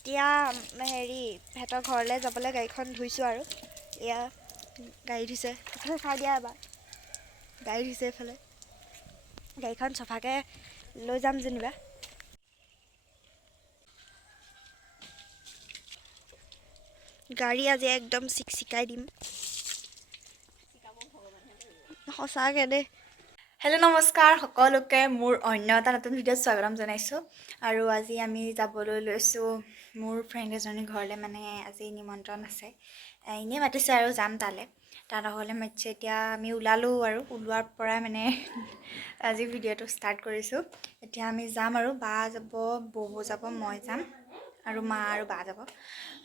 এতিয়া হেৰি সিহঁতৰ ঘৰলৈ যাবলৈ গাড়ীখন ধুইছোঁ আৰু এয়া গাড়ী ধুইছে এইফালে চাই দিয়া এবাৰ গাড়ী ধুইছে এইফালে গাড়ীখন চফাকৈ লৈ যাম যেনিবা গাড়ী আজি একদম চিকচিকাই দিম সঁচাকৈ দেই হেল্ল' নমস্কাৰ সকলোকে মোৰ অন্য এটা নতুন ভিডিঅ'ত স্বাগতম জনাইছোঁ আৰু আজি আমি যাবলৈ লৈছোঁ মোৰ ফ্ৰেণ্ড এজনীৰ ঘৰলৈ মানে আজি নিমন্ত্ৰণ আছে এনেই মাতিছে আৰু যাম তালৈ তাত ঘৰলৈ মাতিছে এতিয়া আমি ওলালোঁ আৰু ওলোৱাৰ পৰাই মানে আজি ভিডিঅ'টো ষ্টাৰ্ট কৰিছোঁ এতিয়া আমি যাম আৰু বা যাব বৌ যাব মই যাম আৰু মা আৰু বা যাব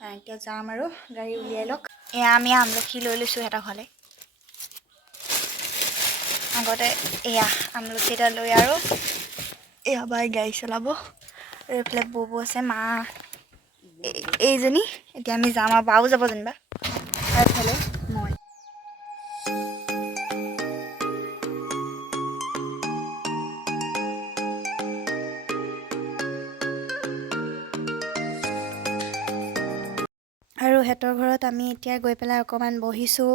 এতিয়া যাম আৰু গাড়ী উলিয়াই লওক এয়া আমি আমলখি লৈ লৈছোঁ সিহঁতৰ ঘৰলৈ আগতে এয়া আমলখি এটা লৈ আৰু এয়া বাই গাড়ী চলাব আৰু এইফালে বৌ আছে মা এইজনী এতিয়া আমি যাম আৰু বাও যাব যেনিবা আৰু এইফালে মই আৰু সিহঁতৰ ঘৰত আমি এতিয়া গৈ পেলাই অকণমান বহিছোঁ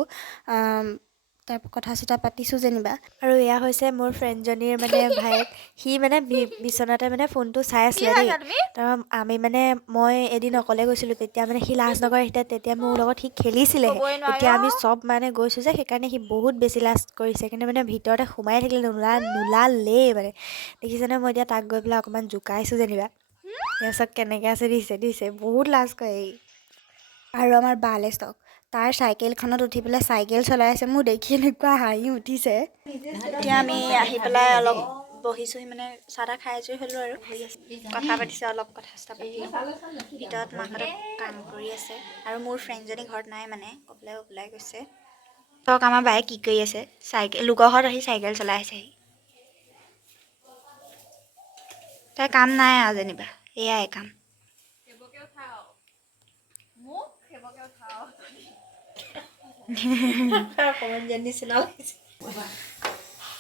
তাৰ কথা চথা পাতিছোঁ যেনিবা আৰু এয়া হৈছে মোৰ ফ্ৰেণ্ডজনীৰ মানে ভায়েক সি মানে বিচনাতে মানে ফোনটো চাই আছিলে দেই তাৰ আমি মানে মই এদিন অকলে গৈছিলোঁ তেতিয়া মানে সি লাজ নকৰে তেতিয়া মোৰ লগত সি খেলিছিলেহে এতিয়া আমি চব মানে গৈছোঁ যে সেইকাৰণে সি বহুত বেছি লাজ কৰিছে কিন্তু মানে ভিতৰতে সোমাই থাকিলে নোলালেই মানে দেখিছেনে মই এতিয়া তাক গৈ পেলাই অকণমান জোকাইছোঁ যেনিবা এয়া চব কেনেকৈ আছে দিছে বহুত লাজ কৰে এই আৰু আমাৰ বালে ষ্টক তাৰ চাইকেলখনত উঠি পেলাই চাইকেল চলাই আছে মোৰ দেখি এনেকুৱা হাঁহি উঠিছে এতিয়া আমি আহি পেলাই অলপ বহিছোঁহি মানে চাহ তাহ খাই আজৰি হ'লোঁ আৰু কথা পাতিছে অলপ কথা চথা পাতিলোঁ ভিতৰত মাহঁতে কাম কৰি আছে আৰু মোৰ ফ্ৰেণ্ডজনী ঘৰত নাই মানে ওলাই গৈছে তক আমাৰ বায়ে কি কৰি আছে চাইকেল লোকৰ ঘৰত আহি চাইকেল চলাই আছেহি তাই কাম নাই আৰু যেনিবা এয়াই কাম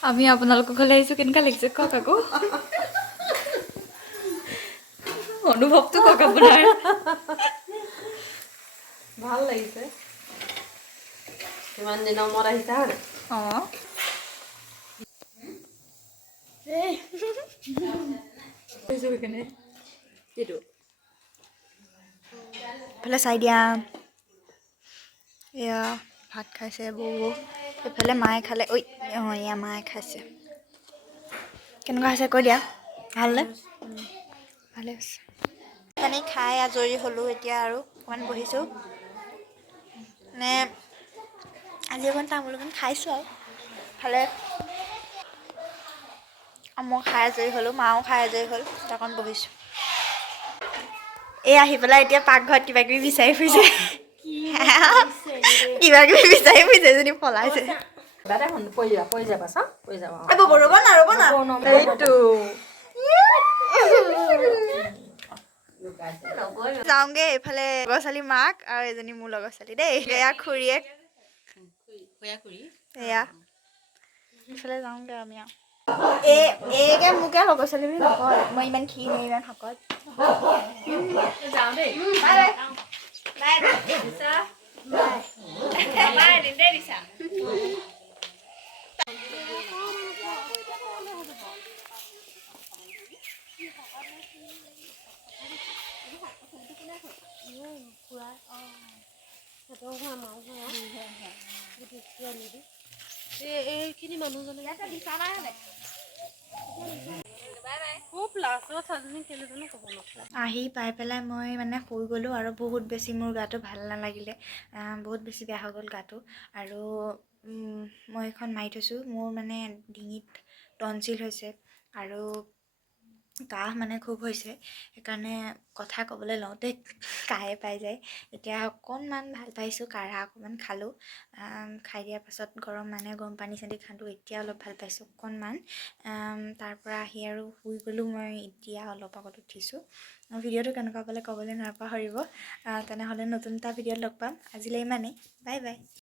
আমি আপোনালোকৰ ঘৰলৈ আহিছোঁ কেনেকুৱা লাগিছে কওক আকৌ অনুভৱটো কওক আপোনাৰ ভাল লাগিছে কিমান দিনৰ মূৰত আহিছা হয় অঁ এইফালে চাই দিয়া এয়া ভাত খাইছে বৌ এইফালে মায়ে খালে ঐ অঁ এয়া মায়ে খাইছে কেনেকুৱা হৈছে কৈ দিয়া ভালনে ভালে আছে পানী খাই আজৰি হ'লোঁ এতিয়া আৰু অকণমান বহিছোঁ মানে আজি অকণ তামোল অকণ খাইছোঁ আৰু খালে মই খাই আজৰি হ'লোঁ মাও খাই আজৰি হ'ল অকণ বহিছোঁ এই আহি পেলাই এতিয়া পাকঘৰত কিবা কিবি বিচাৰি ফুৰিছে কিবা কিবি বিচাৰি ফুৰিছে যদি পলাইছে যাওঁগে এইফালে লগৰ ছোৱালী মাক আৰু এজনী মোৰ লগৰ ছোৱালী দেই এয়া খুৰীয়েক এয়া এইফালে যাওঁগে আমি আৰু এইকে মোকে লগৰ ছোৱালী বুলি নকয় মই ইমান ক্ষীণ ইমান শকত যাওঁ দেই এইখিনি মানুহজনে আহি পাই পেলাই মই মানে শুই গ'লোঁ আৰু বহুত বেছি মোৰ গাটো ভাল নালাগিলে বহুত বেছি বেয়া হৈ গ'ল গাটো আৰু মই এখন মাৰি থৈছোঁ মোৰ মানে ডিঙিত টনচিল হৈছে আৰু কাহ মানে খুব হৈছে সেইকাৰণে কথা ক'বলৈ লওঁতে কাহে পাই যায় এতিয়া অকণমান ভাল পাইছোঁ কাঢ়া অকণমান খালোঁ খাই দিয়াৰ পাছত গৰম পানী চানী খালোঁ এতিয়া অলপ ভাল পাইছোঁ অকণমান তাৰপৰা আহি আৰু শুই গ'লোঁ মই এতিয়া অলপ আগত উঠিছোঁ ভিডিঅ'টো কেনেকুৱা পালে ক'বলৈ নাপাহৰিব তেনেহ'লে নতুন এটা ভিডিঅ'ত লগ পাম আজিলৈ ইমানেই বাই বাই